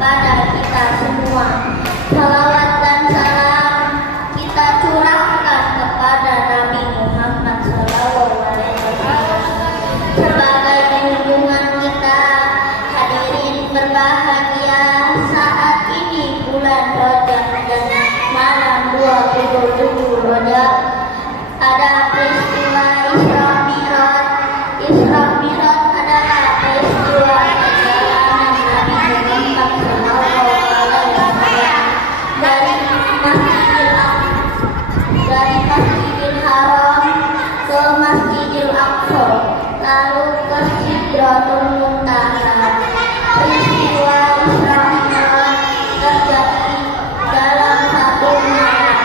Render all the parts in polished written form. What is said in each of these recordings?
kepada kita semua. Salawat dan salam kita curahkan kepada Nabi Muhammad SAW sebagai junjungan kita. Hadirin berbahagia, saat ini bulan Rajab dan malam 27 Rajab ada peristiwa Isra Mi'raj. Isra Mi'raj adalah peristiwa perjalanan Nabi Muhammad SAW dari Masjidil Haram ke Masjidil Aqsa, lalu ke Sidratul Muntaha. Peristiwa Isra Mi'raj terjadi dalam satu malam.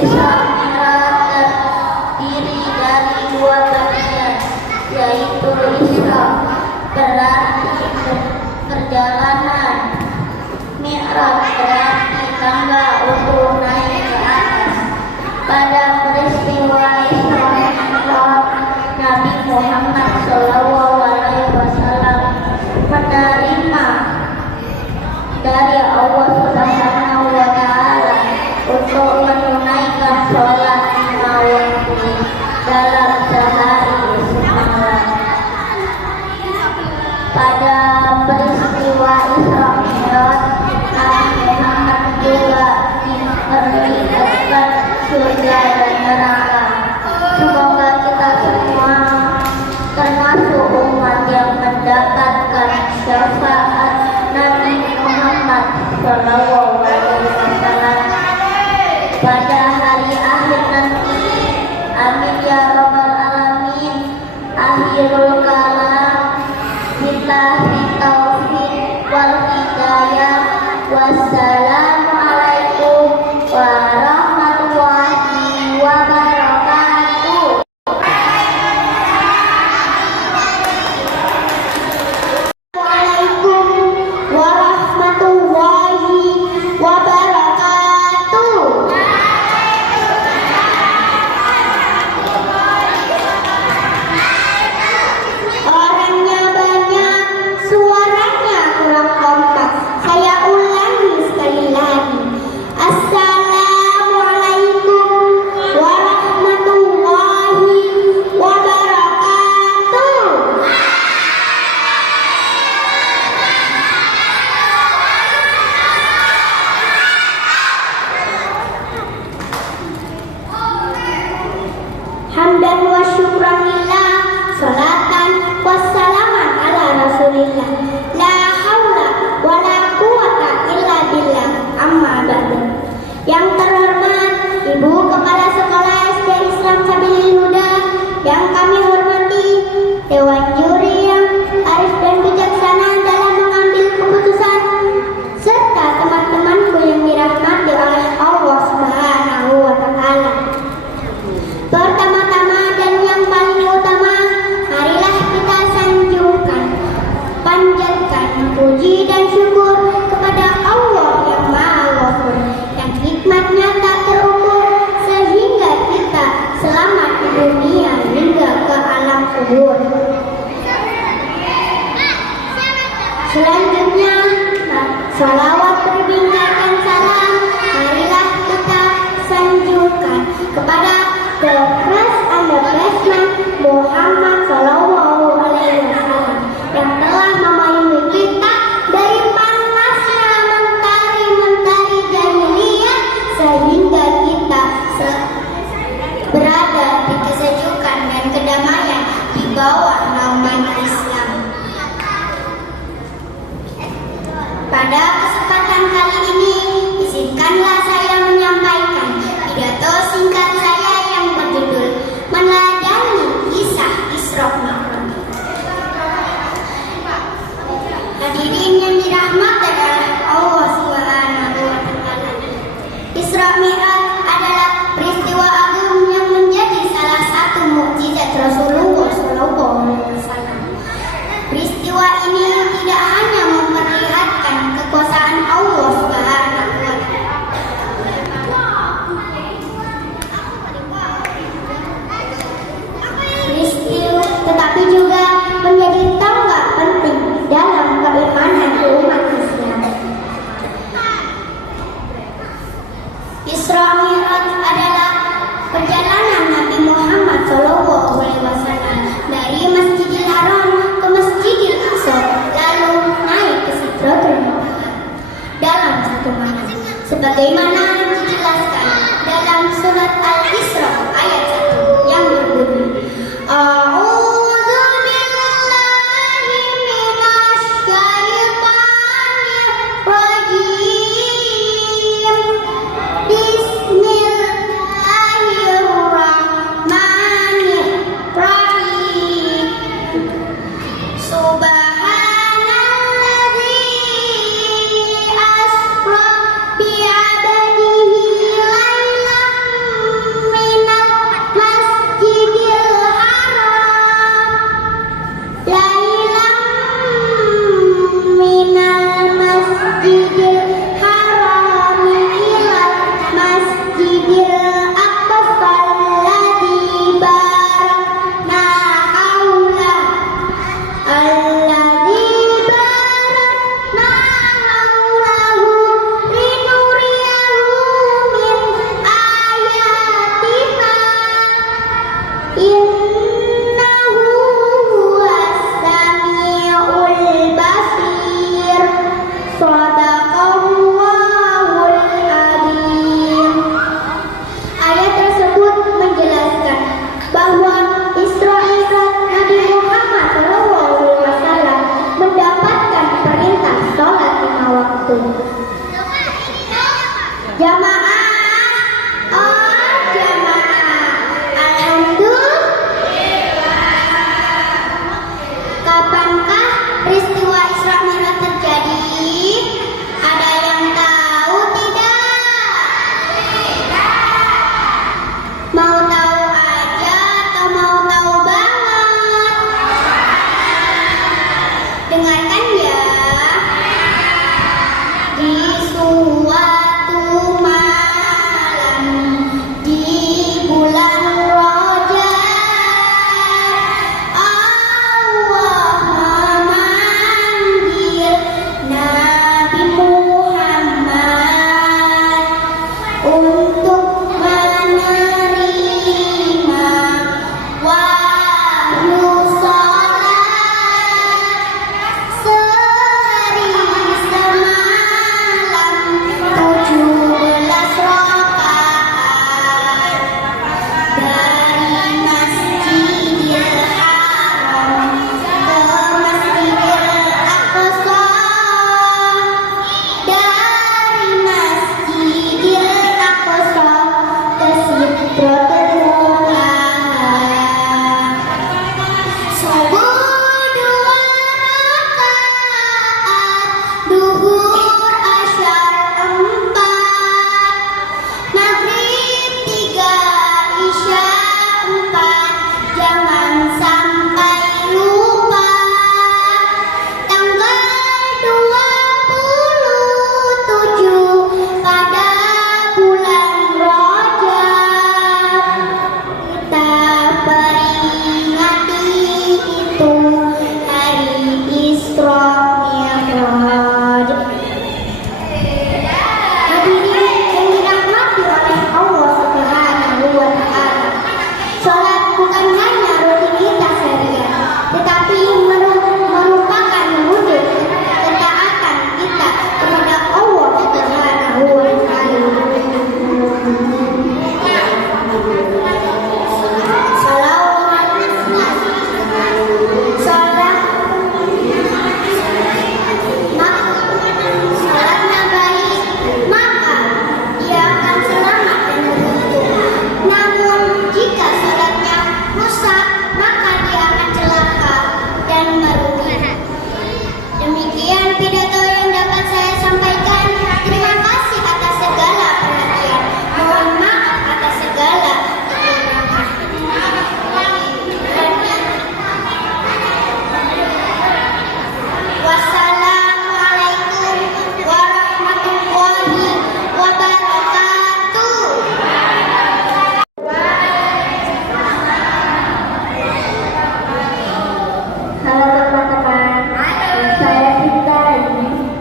Isra Mi'raj terdiri dari dua bagian, yaitu Isra berarti perjalanan, Mi'raj berarti tangga untuk naik ke atas. Pada peristiwa Isra Mi'raj, Nabi Muhammad SAW menerima dari Allah Subhanahu wa Ta'ala untuk menunaikan sholat 5 waktu dalam sehari semalam. Pada peristiwa Isra Mi'raj, Nabi Muhammad juga diperlihatkan surga dan neraka. Semoga kita semua termasuk umat yang mendapatkan syafaat Nabi Muhammad SAW pada hari akhir nanti. Amin ya rabbal alamin. Akhirul kalam, billahi taufiq wal hidayah. Wassalamualaikum warahmatullahi wabarakatuh. Waalaikumsalam warahmatullahi wabarakatuh. Orangnya banyak, suaranya kurang kompak. Saya ulangi sekali lagi. Assalamualaikum warahmatullahi wabarakatuh. Hamdan wa syukran lillah, salatan wassalaman ala rasulillah, la haula wa la quwata illa billah, amma ba'du. Yang terhormat Ibu Kepala Sekolah SD Islam Sabilil Huda, yang kami hormati Dewan Juri yang arif dan bijaksana dalam mengambil keputusan, serta teman-temanku yang dirahmati oleh Allah Subhanahu wa Ta'ala. Pertama-tama dan yang paling utama, marilah kita sanjungkan, panjatkan puji dan syukur kepada Allah yang Maha Ghafur, yang hikmatnya tak terukur, sehingga kita selamat di dunia hingga ke alam kubur. Selanjutnya, salawat berbincangan salam, marilah kita sanjungkan kepada the Christ and the Bestman Muhammad SAW, yang telah memayungi kita dari panasnya mentari-mentari jahiliyah sehingga kita berada di kesejukan dan kedamaian di bawah naungan Islam. Pada kesempatan kali ini, izinkanlah saya menyampaikan pidato singkat saya yang berjudul Meneladani Kisah Isra Mi'raj. Hadirin yang dirahmati oleh Allah Subhanahu wa Ta'ala, Isra Mi'raj adalah peristiwa agung yang menjadi salah satu mukjizat Rasulullah SAW. Peristiwa ini tidak hanya memperlihatkan kekuasaan Allah Subhanahu wa Ta'ala, tetapi juga menjadi tonggak penting dalam keimanan pertemuan. Sebagaimana dijelaskan dalam surat Al-Isra ayat 1 yang berbunyi,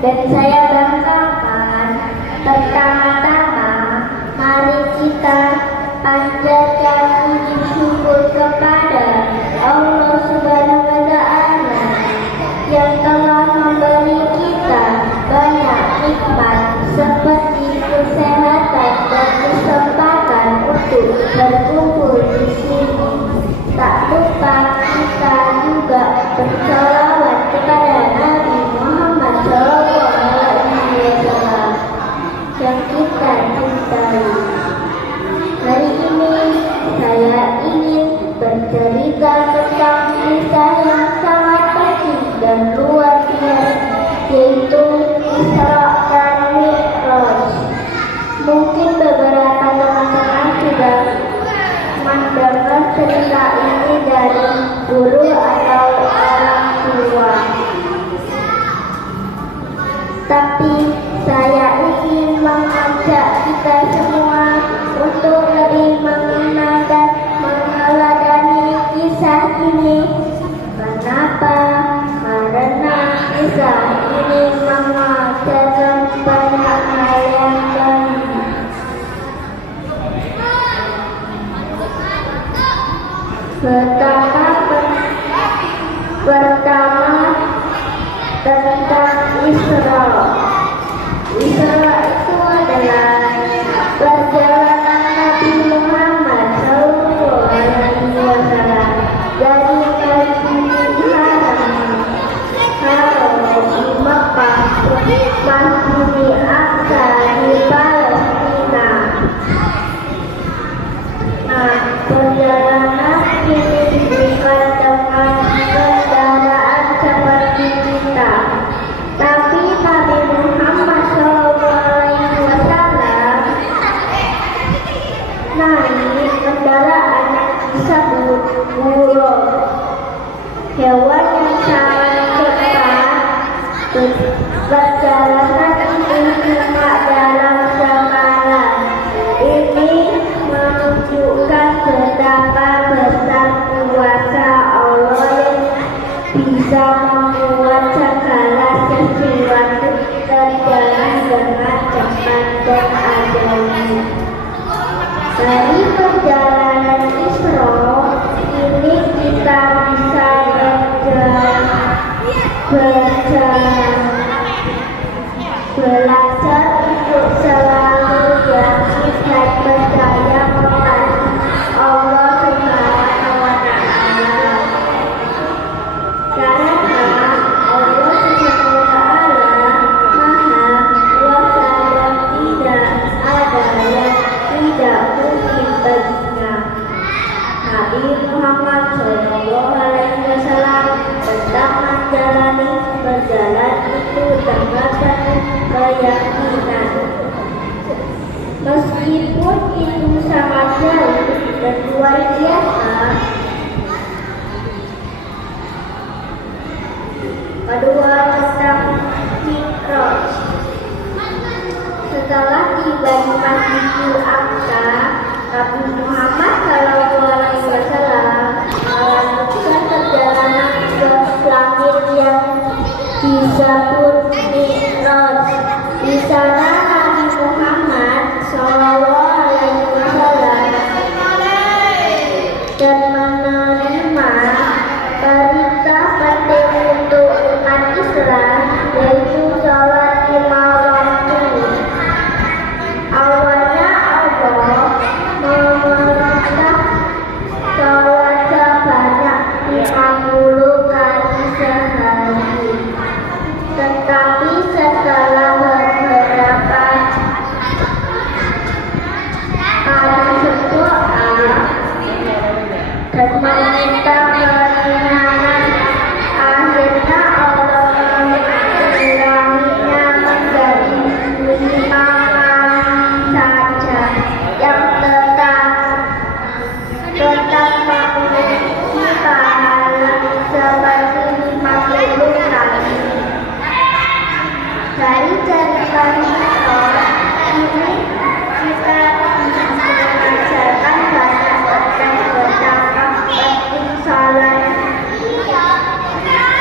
dan saya banggakan. Pertama-tama, mari kita panjatkan puji syukur kepada Allah Subhanahu wa Ta'ala yang telah memberi kita banyak nikmat berkumpul di sini. Tak lupa kita juga bersalawat kepada Nabi Muhammad SAW yang kita cintai. Hari ini saya ingin bercerita tentang kisah yang sangat penting dan luar biasa, yaitu Isra dan Mi'raj. Mungkin beberapa teman-teman sudah mendengar cerita ini dari guru atau orang tua. Tapi saya ingin mengajak kita semua untuk lebih mengenal dan meneladani kisah ini. Kenapa? Karena kisah ini mengajarkan banyak hal yang baik. Pertama tentang Isra. Isra itu adalah perjalanan Nabi Muhammad SAW dari Masjidil Haram di Mekah ke Masjidil Aqsa di Palestina. Perjalanan ini bukan dengan kendaraan seperti kita, tapi Nabi Muhammad SAW naik kendaraan disebut buruk, hewan yang sangat cepat. Perjalanan ini cuma dalam semalam. Ini menunjukkan betapa besar kuasa Allah yang bisa membuat segala sesuatu terjadi dengan cepat dan adil. Dari perjalanan Isra ini kita bisa belajar untuk selalu yakin dan percaya kepada Allah Subhanahu wa Ta'ala. Karena Allah Subhanahu wa Ta'ala Maha Kuasa dan tidak ada yang tidak mungkin baginya. Nabi Muhammad SAW tetap menjalani perjalanan itu dengan penuh keyakinan. Meskipun itu sangat jauh dan luar biasa. Kedua, tentang Mi'raj. Setelah tiba di Masjidil Aqsa, Nabi Muhammad SAW melanjutkan perjalanan ke langit yang disebut Mi'raj. Di sana Nabi Muhammad SAW dan menerima perintah penting untuk umat Islam, yaitu sholat 5 waktu. Awalnya Allah memerintah sholat sebanyak 50 kali sehari. Tetapi setelah beberapa kali berdoa dan meminta keringanan, akhirnya Allah menguranginya menjadi 5 kali saja, yang tetap memiliki pahala seperti 50 kali. Dari cerita ini kita belajarkan banyak tentang betapa penting salat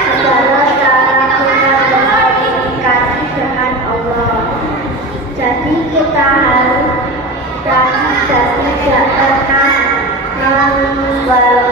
adalah cara kita berkomunikasi dengan Allah. Jadi kita harus dan tidak pernah membawa